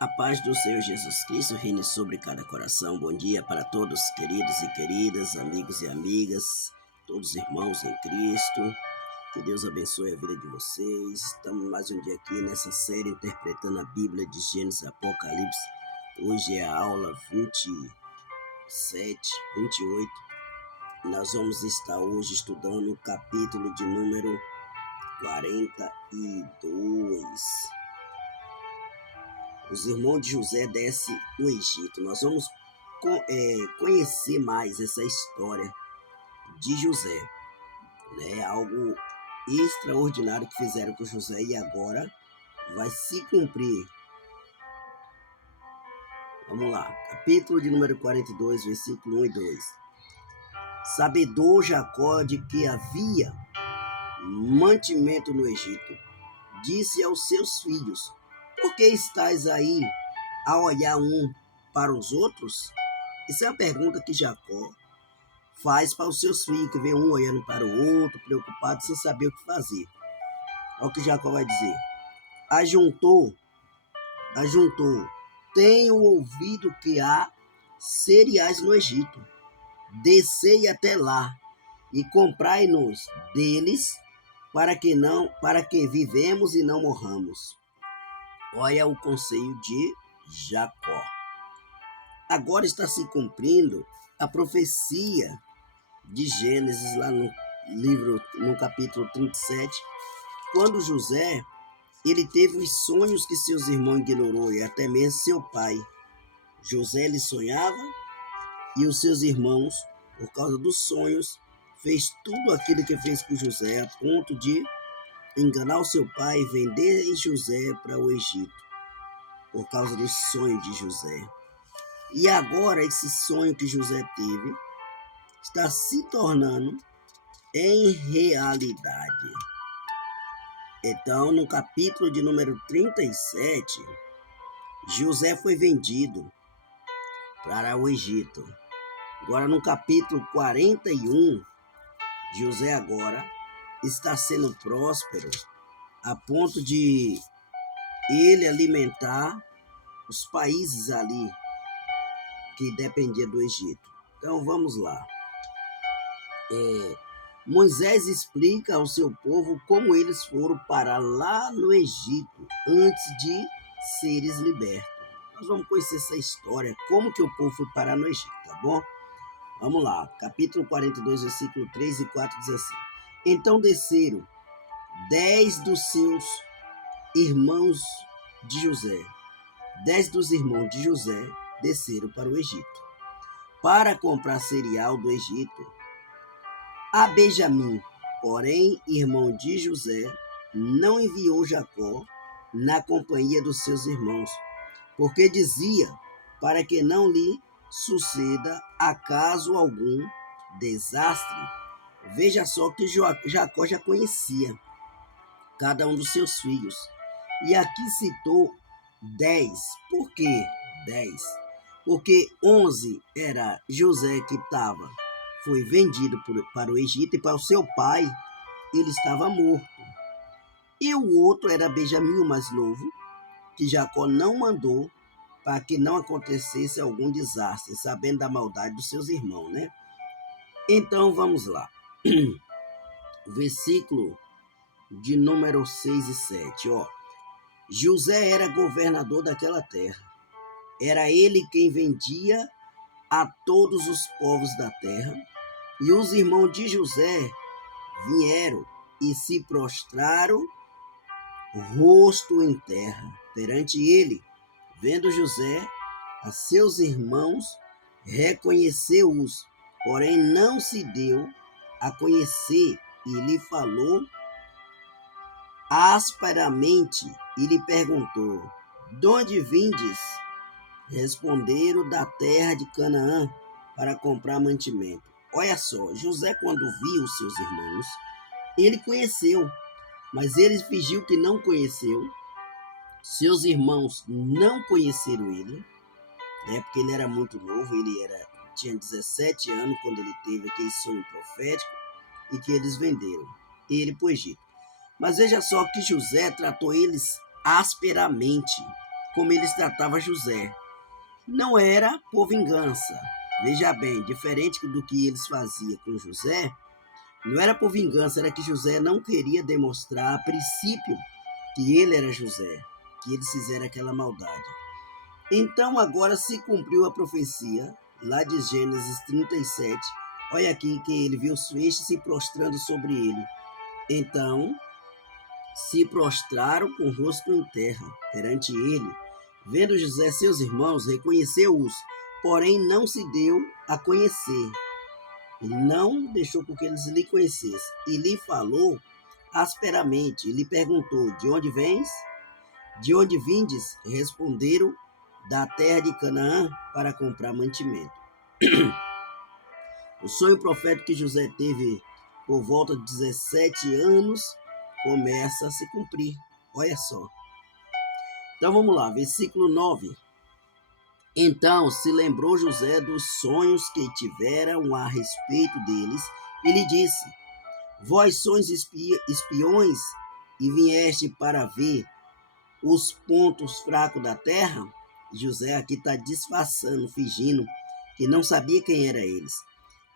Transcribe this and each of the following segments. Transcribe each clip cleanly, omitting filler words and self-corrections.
A paz do Senhor Jesus Cristo reine sobre cada coração. Bom dia para todos, queridos e queridas, amigos e amigas, todos irmãos em Cristo. Que Deus abençoe a vida de vocês. Estamos mais um dia aqui nessa série interpretando a Bíblia de Gênesis e Apocalipse. Hoje é a aula 27, 28. Nós vamos estar hoje estudando o capítulo de número 42. Os irmãos de José descem no Egito. Nós vamos conhecer mais essa história de José, né? Algo extraordinário que fizeram com José e agora vai se cumprir. Vamos lá, capítulo de número 42, versículo 1 e 2. Sabedor Jacó de que havia mantimento no Egito, disse aos seus filhos: por que estáis aí a olhar um para os outros? Isso é uma pergunta que Jacó faz para os seus filhos, que vê um olhando para o outro, preocupado, sem saber o que fazer. Olha o que Jacó vai dizer. Ajuntou, tenho ouvido que há cereais no Egito. Descei até lá e comprai-nos deles, para que vivemos e não morramos. Olha o conselho de Jacó. Agora está se cumprindo a profecia de Gênesis, lá no capítulo 37, quando José ele teve os sonhos que seus irmãos ignorou e até mesmo seu pai. José ele sonhava e os seus irmãos, por causa dos sonhos, fez tudo aquilo que fez com José, a ponto de enganar o seu pai e vender José para o Egito, por causa dos sonhos de José. E agora esse sonho que José teve está se tornando em realidade. Então, no capítulo de número 37, José foi vendido para o Egito. Agora, no capítulo 41, José agora está sendo próspero a ponto de ele alimentar os países ali que dependiam do Egito. Então, vamos lá. Moisés explica ao seu povo como eles foram parar lá no Egito antes de seres libertos. Nós vamos conhecer essa história, como que o povo foi parar no Egito, tá bom? Vamos lá, capítulo 42, versículo 3 e 4 diz assim: então desceram 10 dos seus irmãos de José. 10 dos irmãos de José desceram para o Egito para comprar cereal do Egito. A Benjamim, porém, irmão de José, não enviou Jacó na companhia dos seus irmãos, porque dizia para que não lhe suceda acaso algum desastre. Veja só que Jacó já conhecia cada um dos seus filhos. E aqui citou 10. Por que 10? Porque 11 era José que foi vendido para o Egito, e para o seu pai ele estava morto. E o outro era Benjamim, o mais novo, que Jacó não mandou para que não acontecesse algum desastre, sabendo da maldade dos seus irmãos, né? Então vamos lá. Versículo de número 6 e 7, ó. José era governador daquela terra. Era ele quem vendia a todos os povos da terra. E os irmãos de José vieram e se prostraram, rosto em terra, perante ele. Vendo José, a seus irmãos, reconheceu-os, porém não se deu a conhecer, e lhe falou asperamente e lhe perguntou: de onde vindes? Responderam: da terra de Canaã, para comprar mantimento. Olha só, José, quando viu os seus irmãos, ele conheceu, mas ele fingiu que não conheceu. Seus irmãos não conheceram ele, né, porque ele era muito novo, tinha 17 anos quando ele teve aquele sonho profético, e que eles venderam ele para o Egito. Mas veja só que José tratou eles asperamente. como eles tratavam José. Não era por vingança. Veja bem, diferente do que eles faziam com José, não era por vingança, era que José não queria demonstrar a princípio que ele era José, que eles fizeram aquela maldade. Então agora se cumpriu a profecia, lá de Gênesis 37. Olha aqui que ele viu os feixes se prostrando sobre ele. Então se prostraram com o rosto em terra perante ele. Vendo José seus irmãos, reconheceu-os, porém não se deu a conhecer. Ele não deixou com que eles lhe conhecessem. E lhe falou asperamente, e lhe perguntou: de onde vens? De onde vindes? Responderam: da terra de Canaã, para comprar mantimento. O sonho profético que José teve por volta de 17 anos começa a se cumprir. Olha só. Então vamos lá, versículo 9. Então se lembrou José dos sonhos que tiveram a respeito deles, e lhe disse: vós sois espiões e vieste para ver os pontos fracos da terra? José aqui está disfarçando, fingindo que não sabia quem era eles.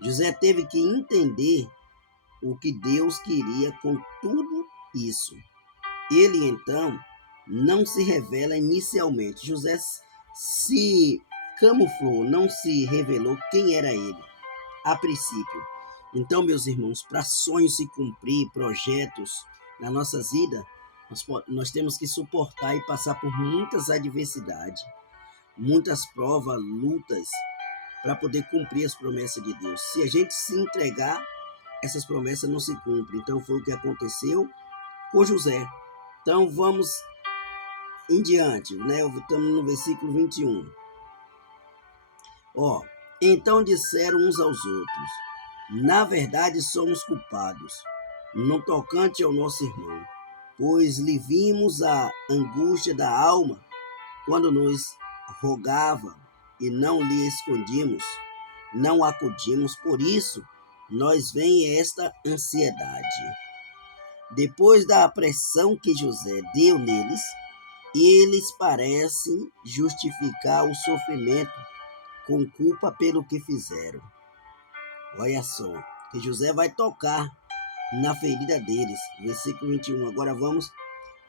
José teve que entender o que Deus queria com tudo isso. Ele então não se revela inicialmente. José se camuflou, não se revelou quem era ele a princípio. Então, meus irmãos, para sonhos se cumprir, projetos na nossa vida, nós temos que suportar e passar por muitas adversidades, muitas provas, lutas, para poder cumprir as promessas de Deus. Se a gente se entregar, essas promessas não se cumprem. Então foi o que aconteceu com José. Então vamos em diante, né? Estamos no versículo 21. Então disseram uns aos outros: na verdade somos culpados, no tocante ao nosso irmão, pois lhe vimos a angústia da alma quando nos rogava e não lhe escondimos, não acudimos, por isso nós vem esta ansiedade. Depois da pressão que José deu neles, eles parecem justificar o sofrimento com culpa pelo que fizeram. Olha só, que José vai tocar na ferida deles. Versículo 21. Agora vamos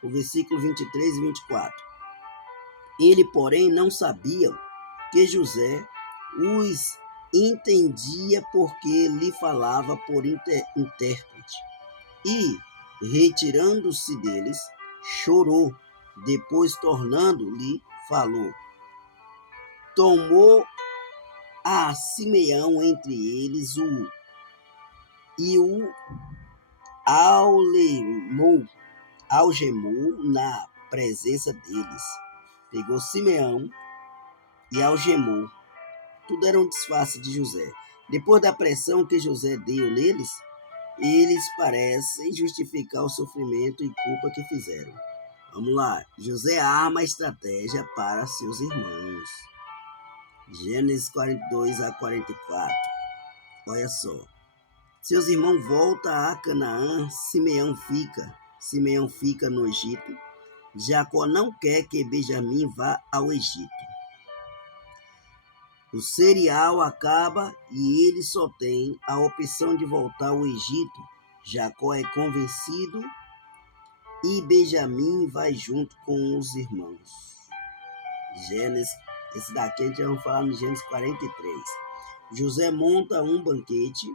para o versículo 23 e 24. Ele, porém, não sabia que José os entendia, porque lhe falava por intérprete. E, retirando-se deles, chorou. Depois, tornando-lhe, falou. Tomou a Simeão entre eles e o algemou na presença deles. Pegou Simeão e algemou. Tudo era um disfarce de José. Depois da pressão que José deu neles, eles parecem justificar o sofrimento e culpa que fizeram. Vamos lá. José arma a estratégia para seus irmãos. Gênesis 42 a 44. Olha só. Seus irmãos voltam a Canaã, Simeão fica no Egito. Jacó não quer que Benjamim vá ao Egito. O cereal acaba e ele só tem a opção de voltar ao Egito. Jacó é convencido e Benjamim vai junto com os irmãos. Gênesis, esse daqui a gente vai falar no Gênesis 43. José monta um banquete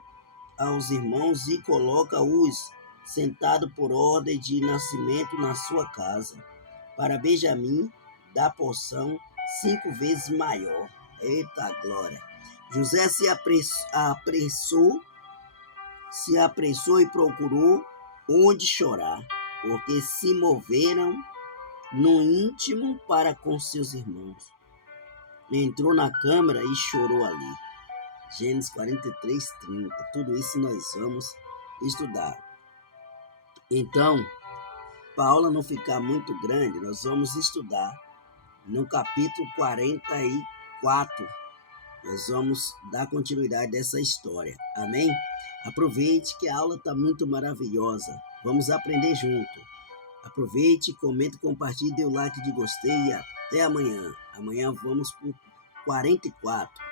aos irmãos e coloca-os sentado por ordem de nascimento na sua casa. Para Benjamim, dá porção 5 vezes maior. Eita glória! José se apressou e procurou onde chorar, porque se moveram no íntimo para com seus irmãos. Entrou na câmara e chorou ali. Gênesis 43, 30. Tudo isso nós vamos estudar. Então, para a aula não ficar muito grande, nós vamos estudar no capítulo 44. Nós vamos dar continuidade dessa história. Amém? Aproveite que a aula está muito maravilhosa. Vamos aprender junto. Aproveite, comente, compartilhe, dê o like de gostei e Até amanhã. Amanhã vamos por 44.